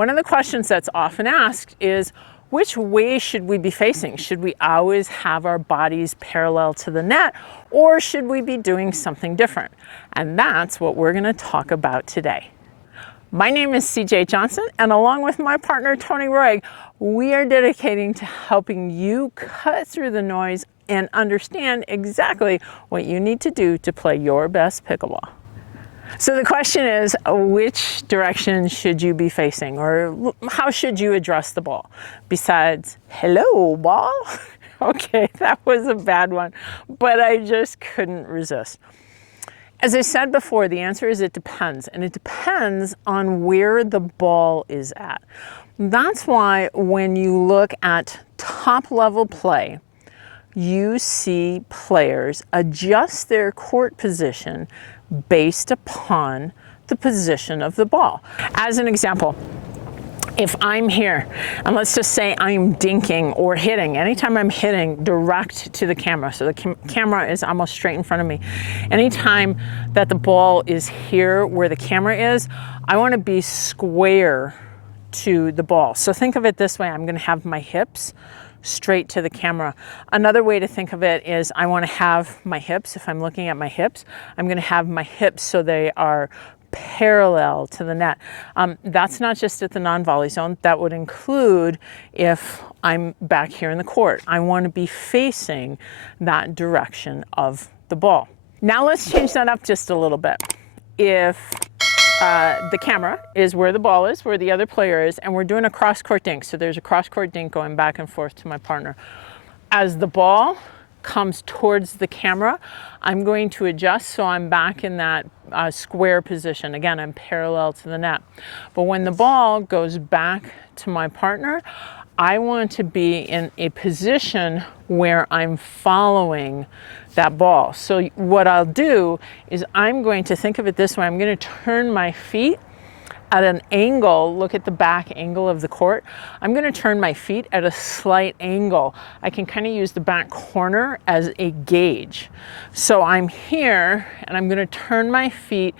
One of the questions that's often asked is, which way should we be facing? Should we always have our bodies parallel to the net, or should we be doing something different? And that's what we're going to talk about today. My name is CJ Johnson, and along with my partner Tony Roig, we are dedicating to helping you cut through the noise and understand exactly what you need to do to play your best pickleball. So the question is, which direction should you be facing, or how should you address the ball? Besides, hello, ball? Okay, that was a bad one, but I just couldn't resist. As I said before, the answer is it depends, and it depends on where the ball is at. That's why when you look at top-level play, you see players adjust their court position based upon the position of the ball. As an example, if I'm here, and let's just say I'm dinking or hitting, anytime I'm hitting direct to the camera, so the camera is almost straight in front of me, anytime that the ball is here where the camera is, I want to be square to the ball. So think of it this way, I'm going to have my hips straight to the camera. Another way to think of it is I want to have my hips, if I'm looking at my hips, I'm going to have my hips so they are parallel to the net. That's not just at the non-volley zone, that would include if I'm back here in the court. I want to be facing that direction of the ball. Now let's change that up just a little bit. If the camera is where the ball is, where the other player is, and we're doing a cross-court dink. So there's a cross-court dink going back and forth to my partner. As the ball comes towards the camera, I'm going to adjust so I'm back in that square position. Again, I'm parallel to the net. But when the ball goes back to my partner, I want to be in a position where I'm following that ball. So what I'll do is I'm going to think of it this way. I'm going to turn my feet at an angle. Look at the back angle of the court. I'm going to turn my feet at a slight angle. I can kind of use the back corner as a gauge. So I'm here and I'm going to turn my feet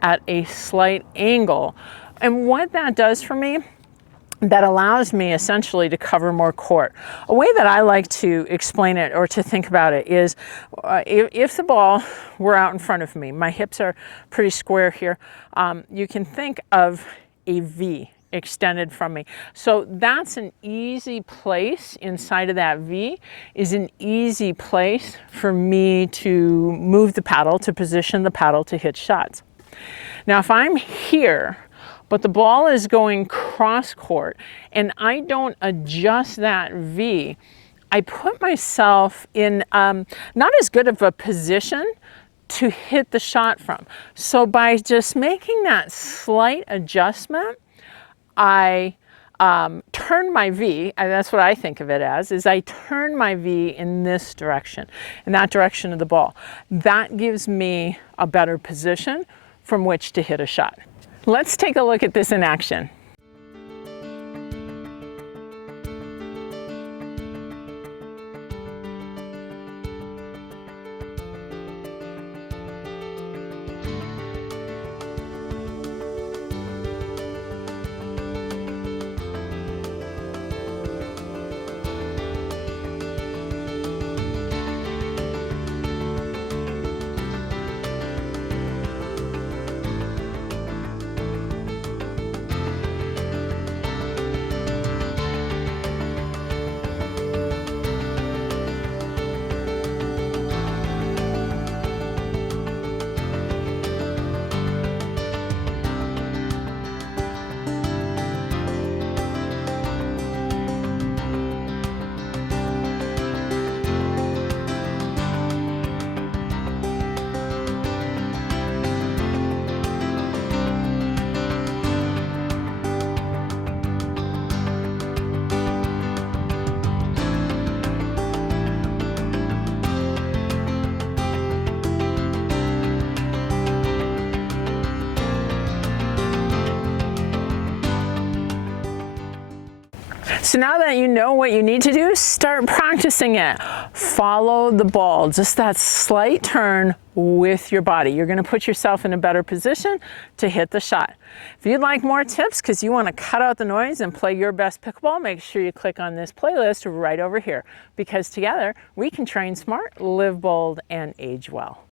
at a slight angle. And what that does for me, that allows me essentially to cover more court. A way that I like to explain it or to think about it is if the ball were out in front of me, my hips are pretty square here, you can think of a V extended from me. So that's an easy place inside of that V, is an easy place for me to move the paddle, to position the paddle to hit shots. Now if I'm here, but the ball is going cross court and I don't adjust that V, I put myself in not as good of a position to hit the shot from. So by just making that slight adjustment, I turn my V, and that's what I think of it as, is I turn my V in this direction, in that direction of the ball. That gives me a better position from which to hit a shot. Let's take a look at this in action. So now that you know what you need to do, start practicing it. Follow the ball, just that slight turn with your body. You're going to put yourself in a better position to hit the shot. If you'd like more tips because you want to cut out the noise and play your best pickleball, make sure you click on this playlist right over here, because together we can train smart, live bold, and age well.